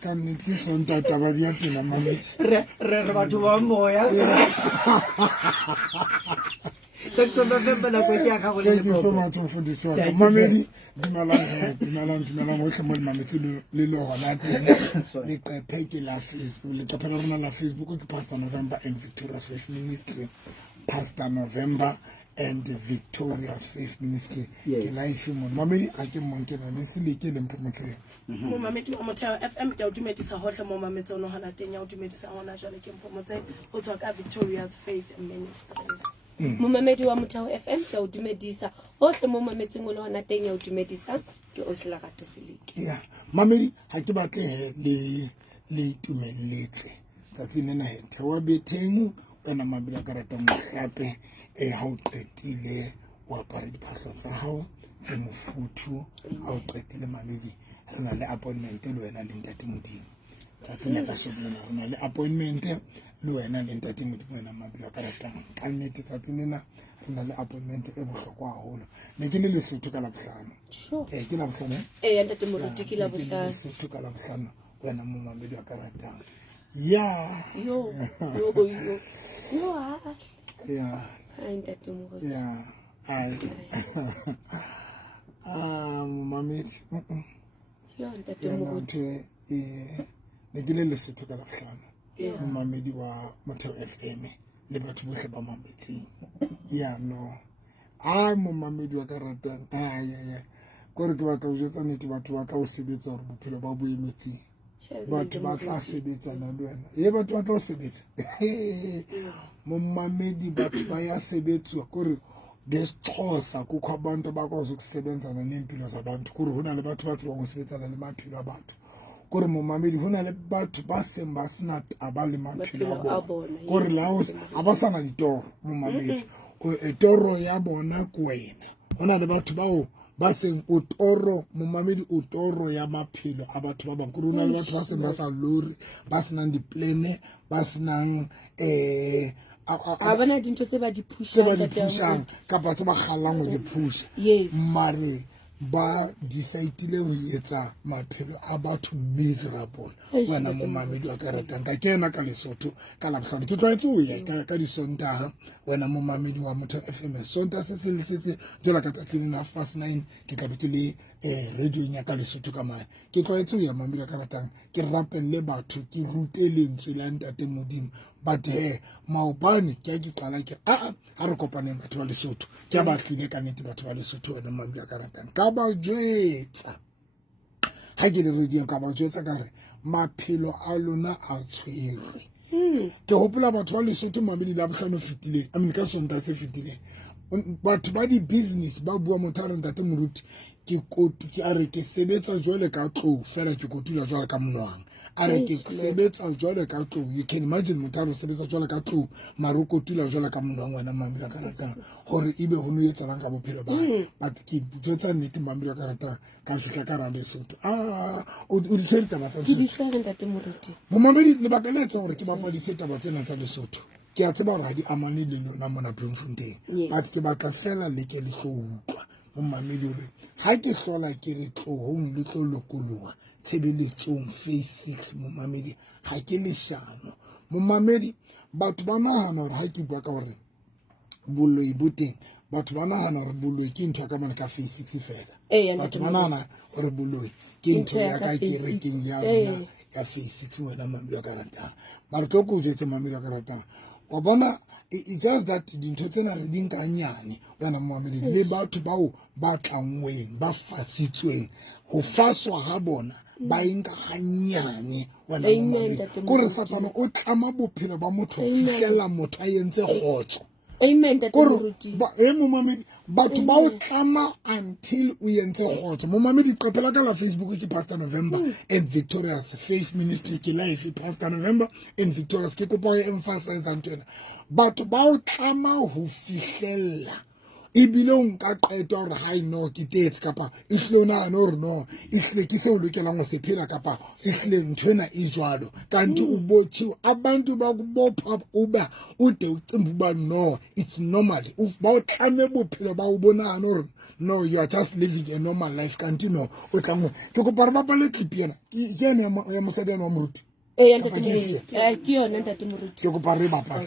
Can it be some that Abadiatina manage? Thank you so much for this one. Mamedi, Dimalang, what's my mammy, Lilo, or Latin, like Peggy La Facebook, Pastor November and Victoria's Faith Ministry, Pastor November and the Victoria's Faith Ministry. Yes. Mamedi, I can monkey and listen to them from Mamedi, Motel FM, the ultimate is a hotel moment on Hanatania, ultimate is a Honajalik and Promote, who talk at Victoria's Faith Ministries. Mamedi wa Motheo FM ka udumedisa hohle mo mametseng o le hona teng ya udumedisa ke Oselagato Seliki. Yeah, Mamedi ha ke batle le tumeletse tsatsi nena he thewa beteng wena Mamedi a ka rata mohlape ha o qetile wa apara diphahlo tsa hao tse mofuthu ha o qetile Mamedi re na le appointment le wena le ntate Modimo tsatsi nena shebelana re na le appointment le wena le ntate Modimo wena Mamedi a ka ratang ka nnete tsatsi nena re na le appointment e bohlokwa haholo ne ke le Lesotho ka Labohlano ke Labohlano ntate Moruti ke Labohlano Lesotho ka Labohlano wena mo Mamedi a ka ratang yeah ntate Moruti yeah Mamedi ntate Moruti ne ke le Lesotho ka Labohlano Mamedi wa Motheo FM le batho bohle ba mametseng no mo Mamedi wa ka ratang gore ke batla go jetsa nnete batho ba tla o sebetsa gore bophelo ba boemetseng batho ba tla sebetsana le wena batho ba tla o sebetsa mo Mamedi batho ba ya sebetswa gore ngesixhosa kukho abantu bakwazi ukusebenzana nempilo zabantu kuri hona le batho ba tsebang ukusebenzana le maphilo abantu kuri mo Mamedi hona le batho ba seng ba sena taba le maphilo a bona kuri laos abasana ditoro mo Mamedi toro ya bona ke wena hona le batho bao ba seng o toro mo Mamedi o toro ya maphelo a batho ba bang kuri hona le batho ba seng ba sa lori ba senang diplane ba senang abana dintho tse ba di pushang kapa tse ba galang go di pusha mare ba decidile ho etsa maphelo a batho miserable wena mo Mamedi wa ka ratang ka kena ka Lesotho ka Labohlano ke tlwaetse ho ya ka disontaha wena mo Mamedi wa Motheo FM sonta se jola ka tsatsi le 9:30 ke tla be ke le radio nya ka Lesotho ka mane ke tlwaetse ho ya Mamedi wa ka ratang ke rapelle batho ke rute lentswe la ntate Modimo but maobane ke a ke qala ke ha re kopaneng batho ba Lesotho ke ba tlile ka nnete batho ba Lesotho wena Mamedi wa ka ratang ka ba jwetsa ha ke le radio ka ba jwetsa ka re maphelo a lona a tshwere ke hopola batho ba Lesotho Mamedi la bohlano fitile ka sonta se fitile batho ba di business ba bua motho a re ntate Moruti ke a re ke sebetsa jwale ka tlou fela ke kotula jwale ka monwang a re ke sebetsa jwale ka tlou you can imagine motho a re sebetsa jwale ka tlou maro kotula jwale ka monwang wena Mamedi wa ka ratang gore ibe ho no etsalang ka bophelo ba but ke botsa nnete Mamedi wa ka ratang ka fihla ka ra Lesotho o di tshwere taba tsa Lesotho mo Mamedi le ba ka letsa gore ke bapadise taba tsena tsa Lesotho ke a tseba gore ha di amane le lona mona Bloemfontein but ke batla fela le ke le tlo utlwa mo Mamedi hore ha ke hlola ke re tlohong le tlo lokoloha tshebeletsong phase 6 mo Mamedi ha ke leshano mo Mamedi batho ba nahana hore ha ke bua ka hore boloi boteng batho ba nahana hore boloi ke ntho ka mane ka phase 6 fela batho ba nahana hore boloi ke ntho ya ka ke rekeng ya rona ya phase 6 wena Mamedi wa ka ratang mara tlo go jetse Mamedi wa ka ratang wa bona it's just that dintho tsena re di nka nyane wena Mamedi le batho bao ba tlangweng ba fasitsweng ho faswa ha bona ba inka hanyane wena Mamedi gore satana o tlama bophelo ba motho fihlela motho a yentse khotso amen that Moruti mo Mamedi batho ba o tlama until o yentse khotso mo Mamedi qapela ka la Facebook ke Pastor November and Victoria's Faith Ministry ke live Pastor November and Victoria's ke kopa go emphasize antena batho ba o tlama ho fihlella ebile o nka qeto hore ha ino ke tetse kapa ihlona no no ihle ke se o lokelang go se phela kapa ihle nthwena e jwalo kanti ubothi abantu bakubopha uba ude ucimba no it's normal ba o tlame bophelo ba o bona no no you are just living a normal life kanti no o tlangwe ke go para ba le clip yana ke ene ya mosadane wa moruti ya ntate moruti ke yona ntate moruti ke go para ba pa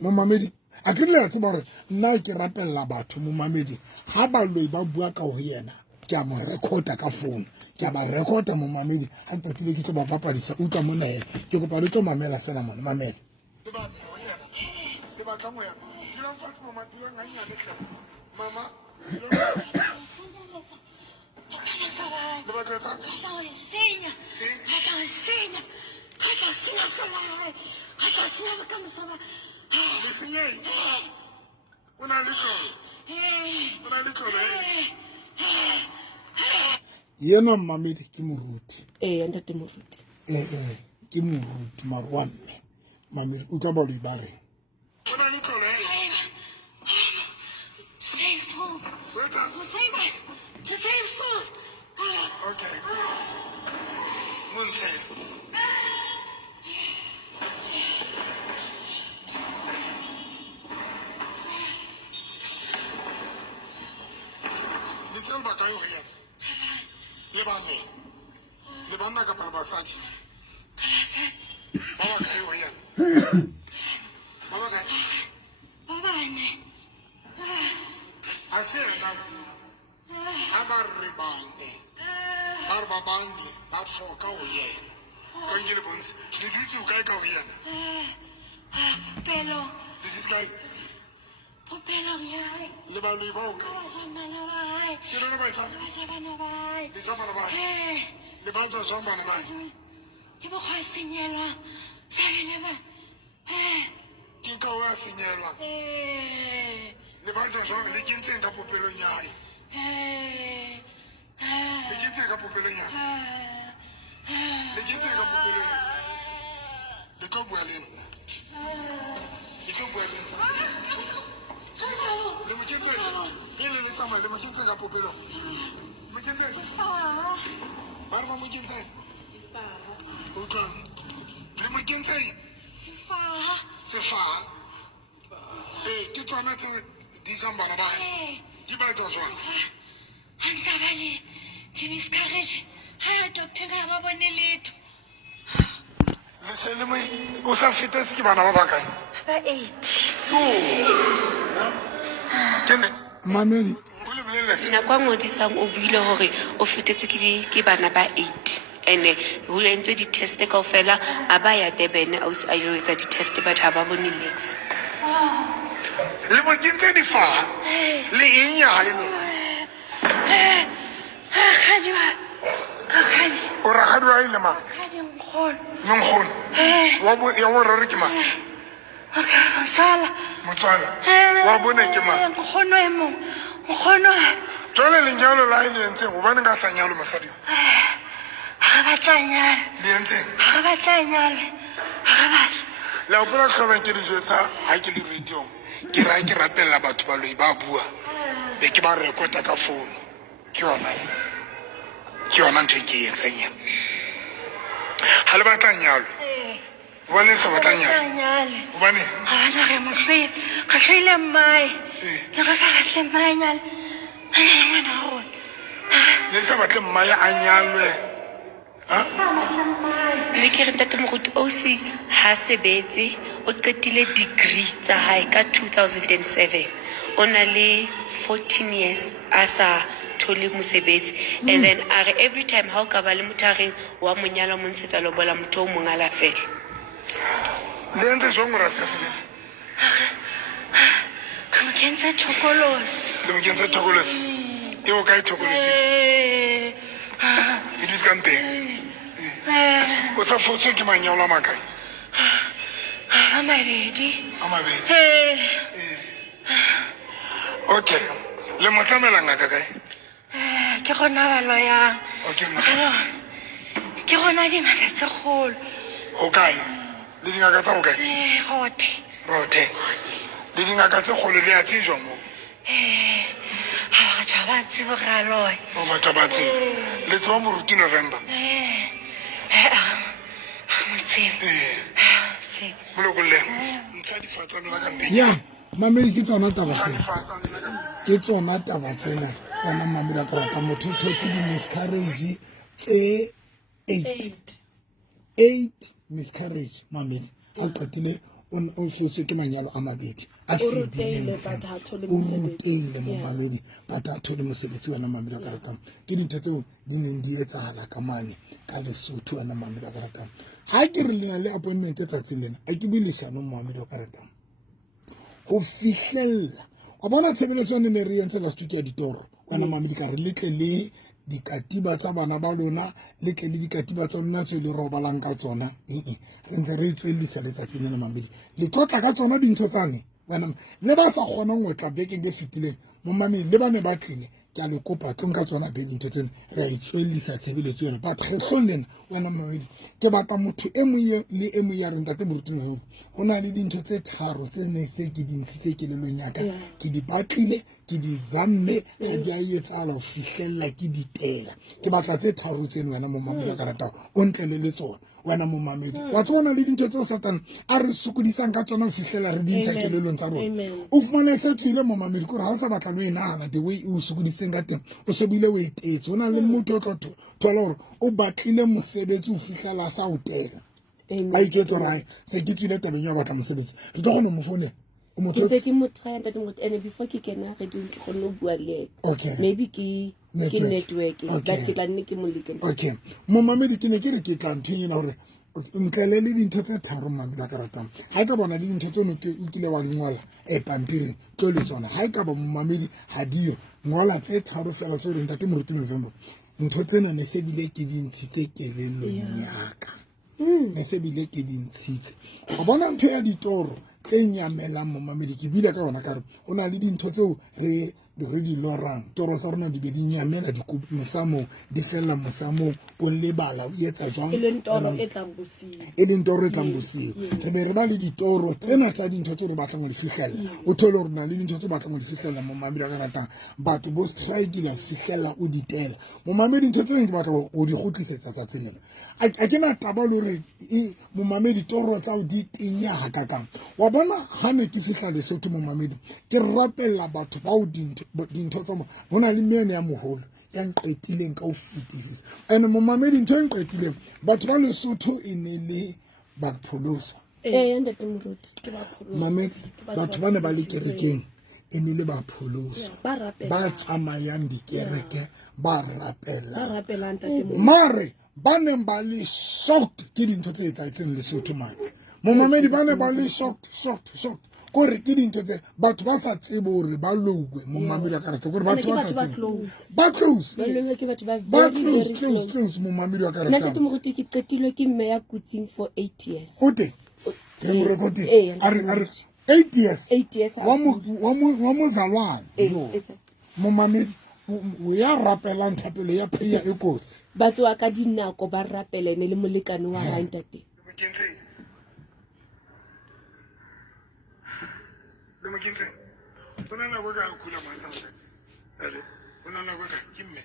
mo mamedi a ke le tseba gore nna ke rapella batho mo mamedi ha ba loi ba bua ka ho yena ke a mo recorda ka phone ke ba recorda mo mamedi ha ke tile ke tlo ba papadisa utlwa mona ke go para tlo mamela sena mona mamela ke ba ka mo ya ke la fa mo matula nganya le mama yena mamedi ke moruti ntate moruti ke moruti marwanne mamedi o tla ba le bare okay Monse Little bakayo here le banna ka para basadi baba kayo here baba ne asira na abaribande barbabandi bafoka o ye ka ngile bonse le ditse o kae ka o yena pelo le ditse kae pelo ya le ba le ba o ka ke no ba tsa le tsa bana ba le ba tsa jamba na ba ke bo ga senyelwa sa bele ba ke ka o a senyelwa le ba tsa jamba le ke ntse ka popelo nyae le ke ntse ka popelo nyae le ke ntse ka popelo nyae le ka bua le nna le ka bua le nna le mo ke ntse pele le tsama le mo ke ntse ka popelo mo ke ntse ba re mo ke ntse utlwa le mo ke ntse sefa ke tsona tse di jamba na ba di ba tsa jwang Hansa bale di miscarriage ha doctor ga ba bone letho le se le mo o sa fitse ke bana ba ba kae ba 8 kene mamedi o le bolele nna kwa ngodisang o buile hore o fetetse ke bana ba 8 ene ho lentse di-test kaofela a ba ya Durban a ilo etsa di-test but ha ba bone lex le mo ke ntse di fa le inya le no o ragadwa ile ma ngkhon wa bo ya mo re ke ma motswala wa bona ke ma nkgono jole le nyalo la ile ntse go bana ka sanyalo masadi ga batlanyana le ntse ga batlanyana ga batla la o pula khona ke di jetsa ha ke le radio ke rapella batho ba loi ba bua be ke ba rekota ka phone ke yona ntho ke e tsenya ha le batlanyalo Bane sa batlanyalo bane ha ba re mo hlile mai le ga sa batle mai nyal ngwana ho le sa batle mai a nyalwe le ke re ntate moruti o se ha sebetse o qetile degree tsa hae ka 2007 o na le 14 years asa thole mosebetsi and then are every time ha o ka ba le mothageng wa monyalo mo ntshetsa lobola motho o mongala fela le ntse jong mo rasta sebetsi ka mkenza chokolosi le mkenza chokolosi e o ka chokolosi it is kampe o sa fotse ke manyalo a makai amabedi okay le motlamela ngaka kae ke gona ba loyang okay ke gona dingaka tse kgolo o kae le dingaka tsa o kae rothe le dingaka tse kgolo le a tsejwa mo Ha batho ba tsebogalo. O batho ba tsebe. Le tseba moruti November. Molokole. Ntsha difatsana la ka mpeng. Ya, mamedi ke tsona taba tsena. Ke tsona taba tsena. Wena mamedi a ka rata motho thotse di miscarriage tse 8 miscarriage mamedi. A qetile o fotse ke manyalo a mabedi. A ruteile mo mamedi but a thole mosebetsi wena mamedi a ka ratang. Ke dintho tseo di neng di etsahala ka mane ka Lesotho wena mamedi a ka ratang. Ha ke re lena le appointment tsatsing lena a ke bileshano mamedi a ka ratang. Ho fihlella o bona tshebeletso ne re entse last week ya ditoro wena mamedi ka re letle le dikatiba tsa bana ba lona letle le dikatiba tsa lona tse le robalang ka tsona re ntse re tswellisa letsatsing lena mamedi le tlotla ka tsona dintho tsane wena le ba sa kgona go tla bekeng e fetileng mo mamedi le bane ba tlile ke a le kopa tlong ka tsona be dintho tsene re a tswellisa tshebeletso yona but re hlolena wena mamedi ke batla motho e moye le e moye ya re ntate moruting ho hona le dintho tse tharo tse ne se ke dintshitse ke lelong ya ka ke di batlile ke di zamme ga di a etsala ho fihlella ke ditela ke batla tse tharo tseno wena mo mamedi a ka rata o ntle le tsona wena mo mamedi wa tsona le dintho tse Satan a re sokodisang ka tsona ho fihlella re di ntsha kelelong tsa rona o fumane se tswile mo mamedi gore ha o sa batla lo enana the way o sokodiseng ka teng o sebile o etetse ona le motho o tlo thola gore o batlile mosebetsi o fihlella sa o tela a itse tsora se ke tswile tabeng ya batla mosebetsi re tlo gona mo phone o mo ke ke mo try and ene before ke kena re di ke gona bua le maybe ke network that ke tla nne ke mo lekeng okay mo mamedi ke ne ke re ke tla nthunyela gore ntlele le dintho tse tharo mamedi a ka ratang ha ka bona le dintho tseno ke o kile wa di ngola pampiri tlo le tsona ha ka ba mo mamedi ha dio ngola tse tharo fela tso re ntate moruti November ntho tsena ne se bile ke di ntshitse kelelong ya ka ne se bile ke di ntshitse go bona ntho ya ditoro tse nyamelang mo mamedi ke bile ka ona ka re o na le dintho tseo re di lorang toro tsa rona di be di nyamela mosamo di fella mosamo o lebala o etsa jwang e leng toro e tlang bosiu re be re ba le ditoro tsena tsa dintho tse re batlang go di fihlella o thole gore na le dintho tse batlang go di fihlella mo mamedi a ka ratang batho bo strike la fihlella o ditela mo mamedi dintho tse ke batla go di gotlisetsa tsa tseneng a ke na taba le gore mo mamedi toro tsa o di tenya ha kakang wa bona ha ne ke fihla Lesotho mo mamedi ke rapella batho ba o dintho tsa mo bona le mene ya moholo ya nqetileng ka o fetisisa ene mo mamedi ntho e nqetileng batho ba Lesotho e ne le bapholosa ntate moruti mamedi batho ba ne ba le kerekeng e ne le bapholosa ba tsamayang dikereke ba rapela mare ba ne ba le shocked ke dintho tse etsahetseng Lesotho mane mo mamedi ba ne ba le shocked kore ke dintho tse batho ba sa tsebe gore ba louwe mo mamedi a ka rata gore batho ba sa tsebe ba close mo mamedi a ka rata ntate moruti ke qetilwe ke mme ya kutsing for 8 years o te re mo rekoti a re 8 years wa mozalwane mo mamedi o ya rapela nthapelo ya prayer e kotsi ba tsoa ka dinako ba rapela ne le molekane wa hae ntate le mo kentse bona na go ka kula matsa ale bona na go ka kimme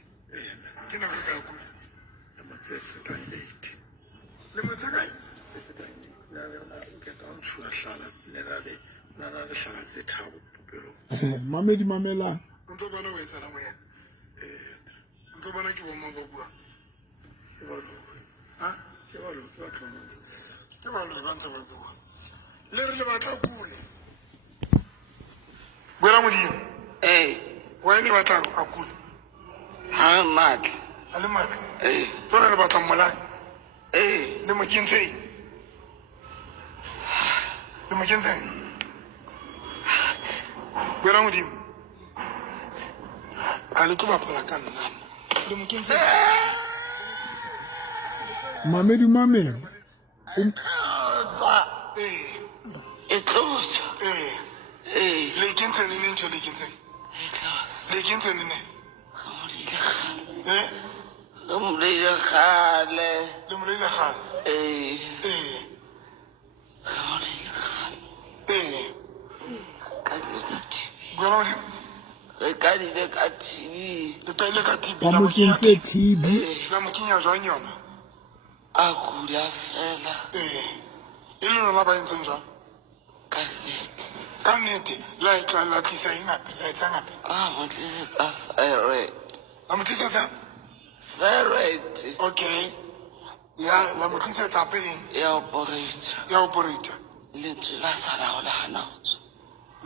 ke na go ka kula le matsa 8 le matsa ka la ke ta ntshu a hlala le rale na le hlala tse thabo pero mamedi mamela ntse bona o etsa la mo yena ntse bona ke bomma ba bua ke ba lo ke ba ntse ba bua le re le batla kule Buena modimo. Wa ene batla a kula. Ha matla. Ale matla. Tsona le batla molai. Le mo kentse. Buena modimo. Ale ko bapala ka nna. Le mo kentse. Mamedi mamela. Etlotsa. Le kentse ni ntho le kentse. Le kentse ni ne. Le molile khale. Buena modimo. qadile ka TV. Le qadile ka TB. ba mo kentse TB La mo kenya jwang yona? A kula fela. E le lona ba entseng jwang? Ka nnete. Ka nnete, la tlisa eng hape? La etsa ngape? Mo tlisetsa thyroid. La mo tlisetsa? Thyroid. Okay. Ya, la mo tlisetsa hape eng? Ya operate. Ya operate. Lentswe la sala go lagana go tswa.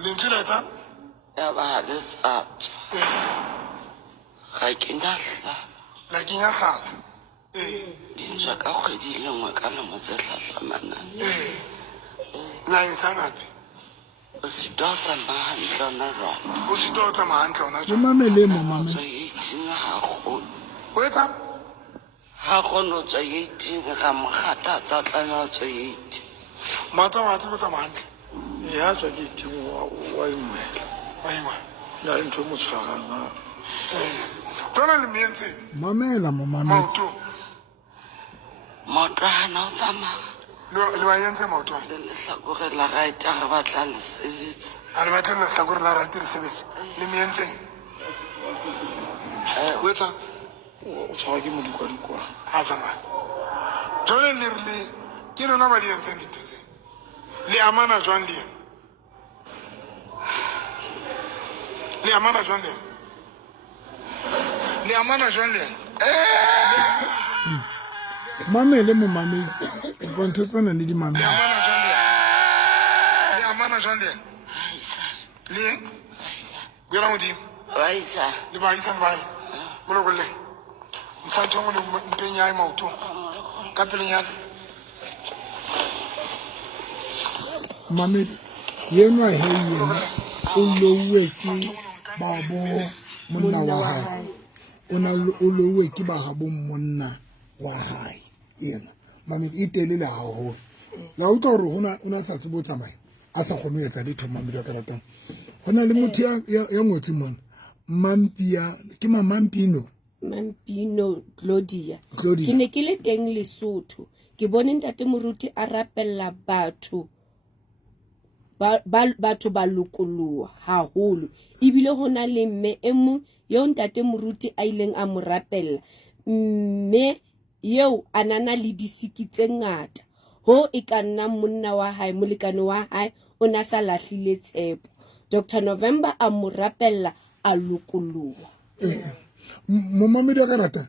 Lentswe la etsang? Ya ba le sa tswa. Ga ke na hlala. La kenya hlala. Di ntswa ka kgwedi le nngwe ka lemo tse hlahlamanang. La etsang hape? O sitwa o tsamaya hantle ona jwale. O sitwa o tsamaya hantle ona mo jwang? mamele mo mamele Tswa 18 ha kgone. O etsang? Ha kgone ho tswa 18 ga mokgathatsa a tlameha ho tswa 18. Mata wa tsebo tsamaya hantle. Ya tswa ke teng wa imela Wa engwa. na le ntho e mo tshwarang a Jwale le mientse. mamela mo mamele Maoto. Maoto a hana ho tsamaya. Le ba entse maoto. Le lehlakore la right a re batla le sebetsa. A le batla le hlakore la rate le sebetsa. Le mientse. O etsang? o tshwarwa ke modikwadikwa A tsamaya. Jwale le re ke lona ba di entseng dintho tse. Le amana jwang le yena? Le amana jwang le yena? Le amana jwang le yena? mamele mo mamele ba ntho tsena le di Le mamele amana jwang le yena? Le amana jwang le yena? Le eng? Buela modimo. Waisa. Le baahisane ba hae. Mo lokolle. Ntsha ntho e nngwe le mpeng ya hae maotong. Ka pelenyana. mamele yenwa he yena o louwe ke babo monna wa hae o louwe ke ba habo monna wa hae yena mamele e telele haholo la utlwa hore ona sa tsebo tsamaya a sa kgone ho etsa ditho mamele wa ka ratang hona le motho ya ngotse mona Mampia ke Mampino Claudia Claudia. ke ne ke le teng Lesotho ke bone ntate moruti a rapella batho batho ba lokoloha haholo ebile hona le mme emo yo ntate moruti a ileng a mo rapella mme yeo anana le disiki tse ngata ho e ka nna monna wa hae molekane wa hae o na sa lahlile tshepo Dr November a mo rapella a lokoloha mo mamedi wa ka rata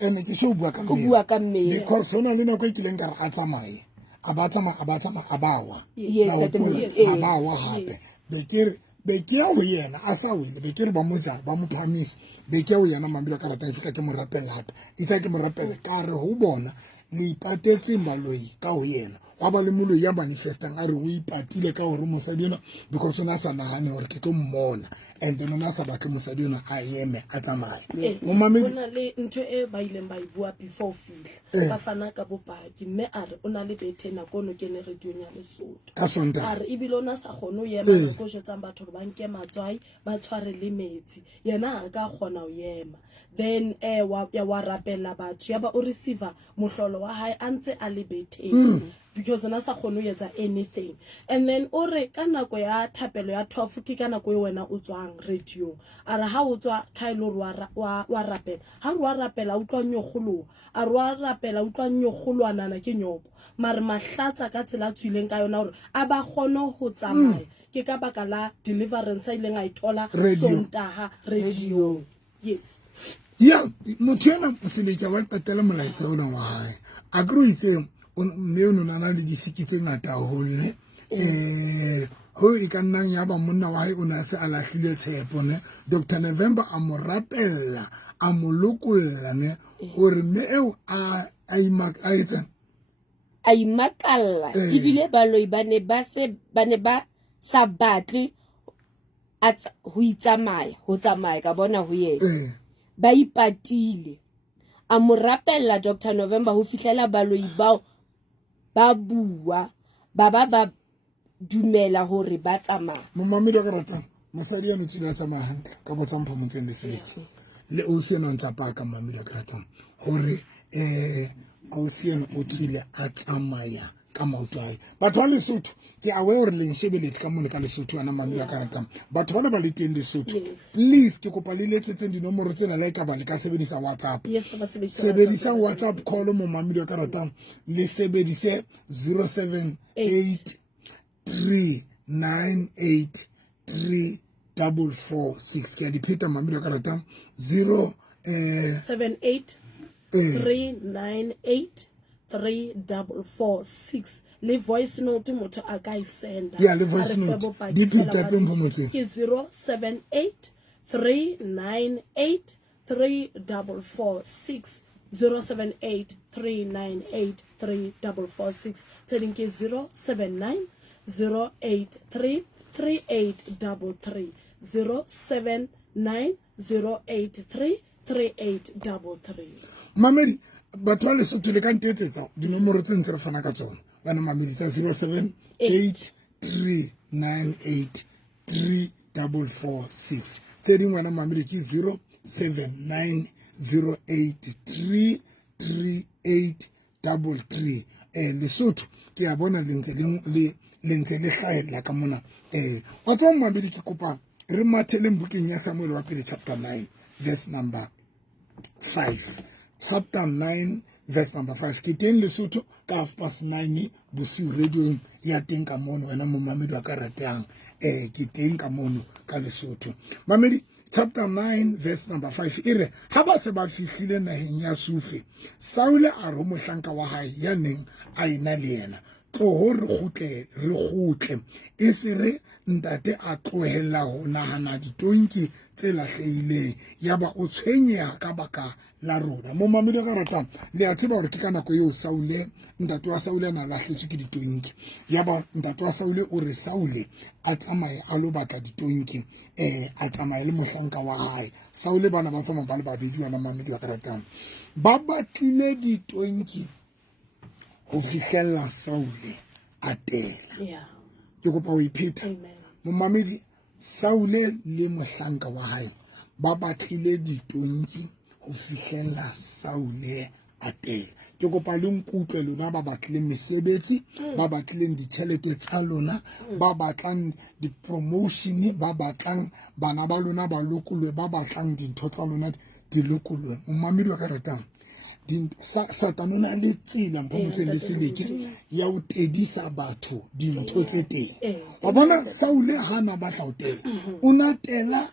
ene ke sho bua ka go bua ka mmele because hona le nako e kileng ka re a tsamaye a ba wa Yes, La that hopola, is- a ba wa hape be ke ya ho yena a sa wele be ke re ba mo phamisa be ke ya ho yena mamedi wa ka rata e fihla ke mo rapela hape itse ke mo rapela ka re ho bona le ipatetse maloi ka ho yena wa ba le moloi ya manifesting a re o ipatile ka hore mosadi ena because ona sa nahane hore ke tlo mmona and then ona sa batle mosadi ena a eme a tsamaye mo mamedi Ona le ntho e ba ileng ba e bua before fihla ba fana ka bopaki mme a re o na le bethe nako ono kene radiong ya Lesotho ka sonta a re ebile ona sa kgone ho ema nako o jetsang batho hore ba nke matswai ba tshware le metsi yena ha ka kgona ho ema then wa rapella batho ya ba o receiver mohlolo wa hae a ntse a le betheng because ona sa kgone ho etsa anything and then o re ka nako ya thapelo ya 12 ke ka nako e wena o tswang radio a re ha o tswa khailo wa rapela ha wa rapela o tlwa nyogolo a re wa rapela o tlwa nyogolo anana ke nyoko mare mahlatsa ka tsela tswileng ka yona hore a ba kgone ho tsamaya ke ka baka la deliverance a ileng a itola Sontaha radio yes ya motho ena moseleka wa qetela molaetsa ona wa hae a kro itse mme o nona le disiki tse ngata haholo ho e ka nnang ya ba monna wa hae o na se a lahlile tshepo ne Dr November a mo rapella a mo lokolla ne hore mme eo a etsang a imakalla ebile baloi ba ne ba sa batle ho tsamaya ka bona ho yena ba ipatile a mo rapella Dr November ho fihlela baloi bao ba bua ba dumela hore ba tsamaya mo mamedi wa ka ratang mosadi ya ntsile a tsamaya hantle ka botsampho motseng le sebetse le o se no ntsa pa ka mamedi wa ka ratang hore o se no o tsile a tsamaya ka maoto ae batho ba Lesotho ke aware le nshebeletse ka mone ka Lesotho ana mamela ka ratang batho ba le ba le teng Lesotho please ke kopa le letsetseng dinomoro tsena la ka ba le ka sebedisa WhatsApp sebedisa WhatsApp call mo mamela ka ratang le sebedise 07839834446 ke a dipeta mamela ka ratang 07839834446 le voice note motho a ka isenda le voice note di pita pe mpomotse ke 07839834446 07839834446 telling ke 07908333833 07908333833 mamedi batho ba Lesotho le ka ntetsetsa dinomoro tse ntse re fana ka tsona bana mamedi tsa 07839834446 tse dingwe bana mamedi ke 07908333833 Lesotho ke a bona le ntse le gaela ka mona wa tswa mamedi ke kopa re mathele mbukeng ya Samuel wa pele chapter 9 verse number 5 chapter 9 verse number 5 ke teng Lesotho ka 9:30 bosiu radio ya teng ka mono wena mo mamedi wa ka ratang ke teng ka mono ka Lesotho mamedi chapter 9 verse number 5 ire ha ba se ba fihlile naheng ya Sufe Saul a re mohlanka wa hae ya neng a ina le yena tloho re khutle e sere ntate a tlohella ho nahana ditonki tse lahlehileng yaba o tshwenyeha ka baka la rona mo mamedi ka ratang le a tseba hore ke ka nako eo Saule ntate wa Saule na lahletswe ke ditonki yaba ntate wa Saule o re Saule a tsamaye a lo batla ditonki a tsamaye le mohlanka wa hae Saule bana ba tsamaya ba le babedi wana mamedi ka ratang ba batlile ditonki ho fihlella Saule a tela ke kopa o ipheta mo mamedi Saule le mohlanka wa hae ba batlile ditonki ho fihlella Saule a tela ke kopa le nkutlwe lona ba batlile mesebetsi ba batlile ditjhelete tsa lona ba batlang di promotion ba batlang bana ba lona ba lokolwe ba batlang dintho tsa lona di lokolwe mo mamedi wa ka ratang Satan o na le tsela mpomotse le sebeke ya o tedisa batho dintho tse teng wa bona Saule hana ba tlautela o na tela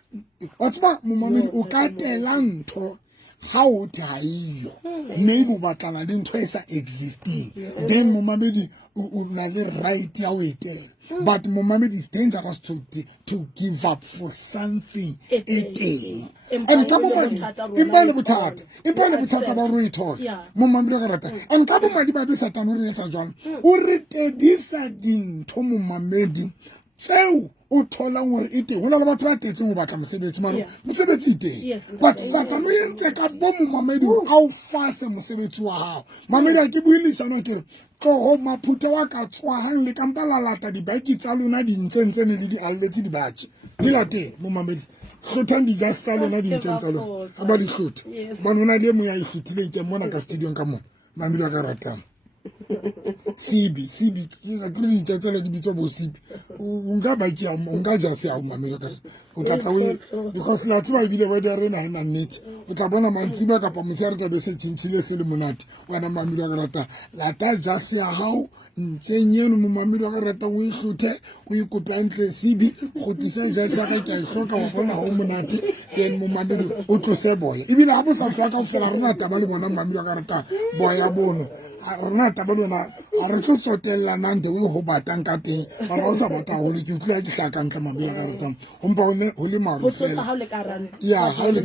wa tsaba mo mamedi o ka tela ntho ha o taiyo maybe o batlana le ntho e sa existing then mo mamedi o na le right ya o etela but mo mamedi is dangerous to give up for something eteng and ka bo madi impane bothata ba re ithola mo mamedi ka rata and ka bo madi ba be Satan o re etsa jwang o re tedisa dintho mo mamedi tseo o thola ngore ite hona le batho ba tetseng o batla mosebetsi mara mosebetsi ite but Satan o entse ka bo mo mamedi o a fase mosebetsi wa hao mamedi a ke builisana ke re tloho maphuta wa ka tswahang le kampa la lata dibaki tsa lona di ntse ne le di alletse dibatsi di late mo mamedi hlotang di just tsa lona di ntse tsa lona a ba di hlotha banona le mo ya ikhutileng ke mona ka studio ka mona mamedi wa ka ratang Sibi ke re tsela di bitso bo Sibi unga ba ke unga ja se a mamelo ka o tla tla because la tseba ibile wa di arena ina net o tla bona mantsiba kapa mosare tla be se tshintshile se le monate wana mamelo ka rata la ta ja se a hao ntsenyeno mo mamelo ka rata o ihluthe o ikupa ntle Sibi go tisa ja se ka ke hloka wa bona ho monate then mo mamelo o tlose boya ibile ha bo sa tla ka fela rena taba le bona mamelo ka rata boya bono rena taba le bona a re tlo tsotella nande o ho batang ka teng bara o sa bata ho le ke tla ke hlaka ntle mamelo ka ratang hompa ho le maru fela ya ha le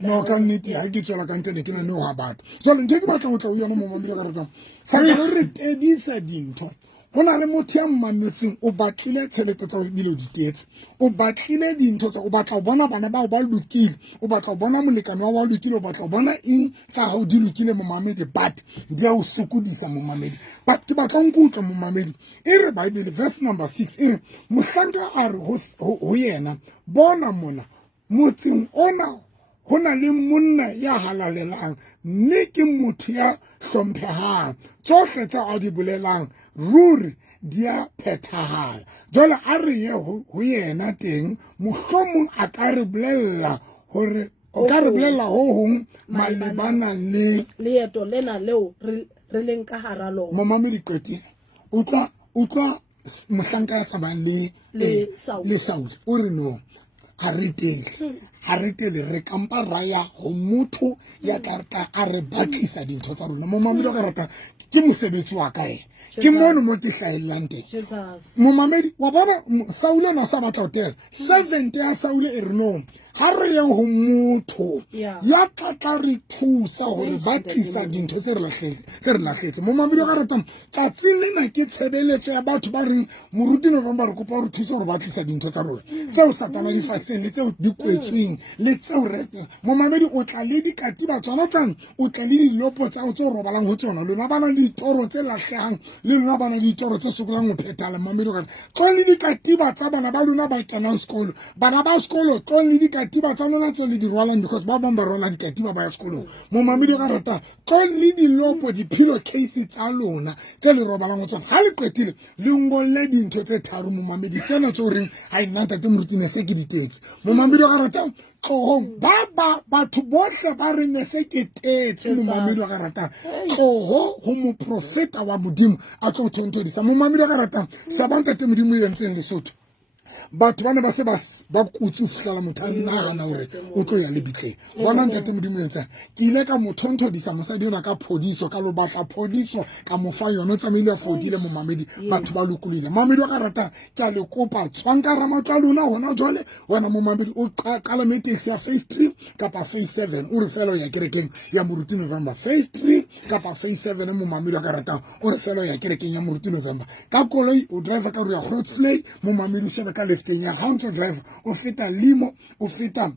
no ka nnete ha ke tswela ka ntene ke na no ha batho so ntse ke batla go tla o yona mo mamelo ka ratang sa ka re tedisa dintho hona le motho ya mmametseng o batlile tshelete tsa dilo ditetse o batlile dintho tsa o batla o bona bana ba o ba lokile o batla o bona molekano wa lokile o batla o bona eng tsa ho di lokile mo mamedi but di a o sukudisa mo mamedi but ke batla nkutlo mo mamedi e re Bible verse number 6 e re mohlanka a re ho yena bona mona motseng ona hona le monna ya halalelang mme ke motho ya hlomphehang tsohle tse a di bolelang ruri di a phethahala jwale a re ye ho yena teng mohlomong a ka re bolella hore o ka re bolella ho hong malebana le leeto lena leo re leng ka hara lona momamedi qetile utlwa mohlanka ya tsamayang le Sauli o re no a re tele re kampa raya ho motho ya karata a re batlisa dintho tsa rona momamedi ka rata ke mosebetsi wa kae ke mono mo ke hlaelang teng momamedi wa bona Sauli ona sa batla hotel 70 ya Sauli e re no ha re ye ho motho ya tla re thusa hore batlisa dintho tse re lahletse momamedi ka rata tsatsing lena ke tshebeletso ya batho ba reng moruti November re kopa re thusa hore batlisa dintho tsa rona tseo satana di fatseng le tseo di kwetsweng le tseo re momamedi o tla le dikatiba tsona tsang o tla le dilopo tsa o tse robalang ho tsona lona bana le ditoro tse lahlehang le lona bana le ditoro tse sokolang ho phethala momamedi ka tlo le dikatiba tsa bana ba lona ba kenang sekolo bana ba sekolo tlo le dikatiba tsa lona tse le di rwalang because ba bang ba rwala dikatiba ba ya sekolong momamedi ka rata tlo le dilopo dipilo case tsa lona tse le robalang ho tsona ha le qetile le ngolle dintho tse tharo momamedi tsena tse reng ha ina tate morutine se ke ditetse momamedi ka rata tlohong batho bohle ba re ne se ke tetse momamedi ka rata tloho ho moprofeta wa modimo a tlo thonthodisa momamedi ka rata sa ba ntate modimo yentseng Lesotho batho bana ba se ba kutse ho fihlela motho a nahana hore o tlo ya lebitleng bona ntate modimo yentsa ke ile ka mothonthodisa mosadi ona ka phodiso ka lo batla phodiso ka mofa yona tsamaile a fodile momamedi batho ba lokolile momamedi wa ka rata ke a le kopa tswanka ramatla lona hona jwale wena momamedi o qala taxi ya phase 3 kapa phase 7 o re fela ya kerekeng ya moruti November phase 3 kapa phase 7 momamedi wa ka rata o re fela ya kerekeng ya moruti November ka koloi o driver ka re ya Grootsley momamedi shebe ka lefteng ya Haunted driver o feta Limo o feta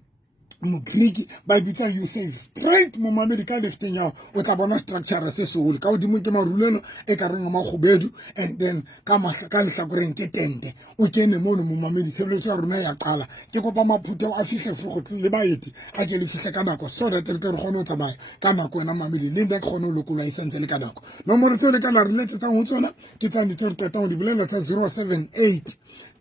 Mugriki ba bitsa you save straight momamedi ka lefteng ya o tla bona structure se seholo ka hodimo ke marulelo e ka reng maghubedu and then ka lehlakoreng ke tente o kene mono momamedi tshebeletso ya rona ya qala ke kopa maphutho a fihle frogo le baeti a ke le fihle ka nako so that re kgone ho tsamaya ka nako wena mamedi le nda kgone ho lokola isentse le ka nako nomoro tse le kana re letsetsa ho tsona ke tsane tse re qetang ho di bolela tsa 078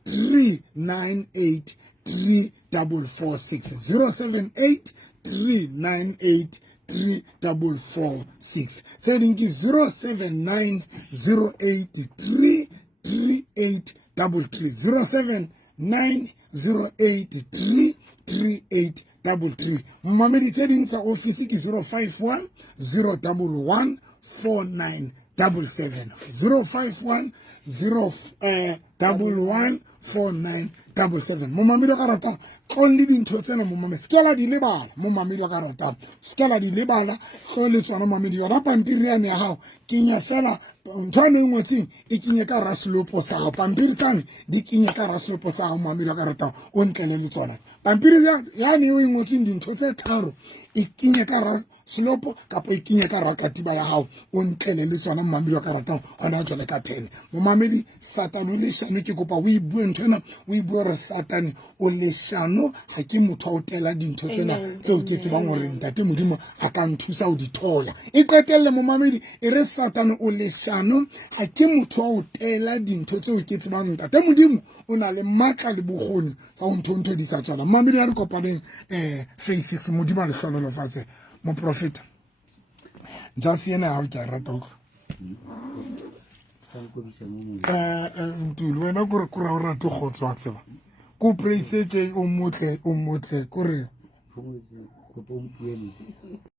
398 3446 078 398 3446 saying 079 083 3833 079 083 3833 Mamedi saying sa office ki 051 011 4977 051 011 4977 momamedi ka rata only dintho tsena momamedi skela di lebala momamedi ka rata skela di lebala go le tswana momamedi yona pampiri ya ne ya hao kinya fela ntho ne ngotsing e kinye ka raslopo sa hao pampiri tsane di kinye ka raslopo sa hao momamedi ka rata o ntlele le tswana pampiri ya ne o ngotsing dintho tse tharo e kinye ka raslopo kapo e kinye ka rakatiba ya hao o ntlele le tswana momamedi ka rata ona tswele ka 10 momamedi satano le shano ke kopa o ibue ntona o ibue re satane o le shano ha ke motho o tela dintho tsena tseo ke tsebang hore ntate modimo a ka nthusa o di thola e qetelle momamedi e re satane o le shano ha ke motho o tela dintho tseo ke tsebang ntate modimo o na le matla le bogoni tsa ho nthonto di sa tswala momamedi ya re kopaneng face 6 modimo le hlololo fatshe mo profeta just yena ha o ke rata ho ntuli wena kore kora o rate go tswa tseba ko praise o motle kore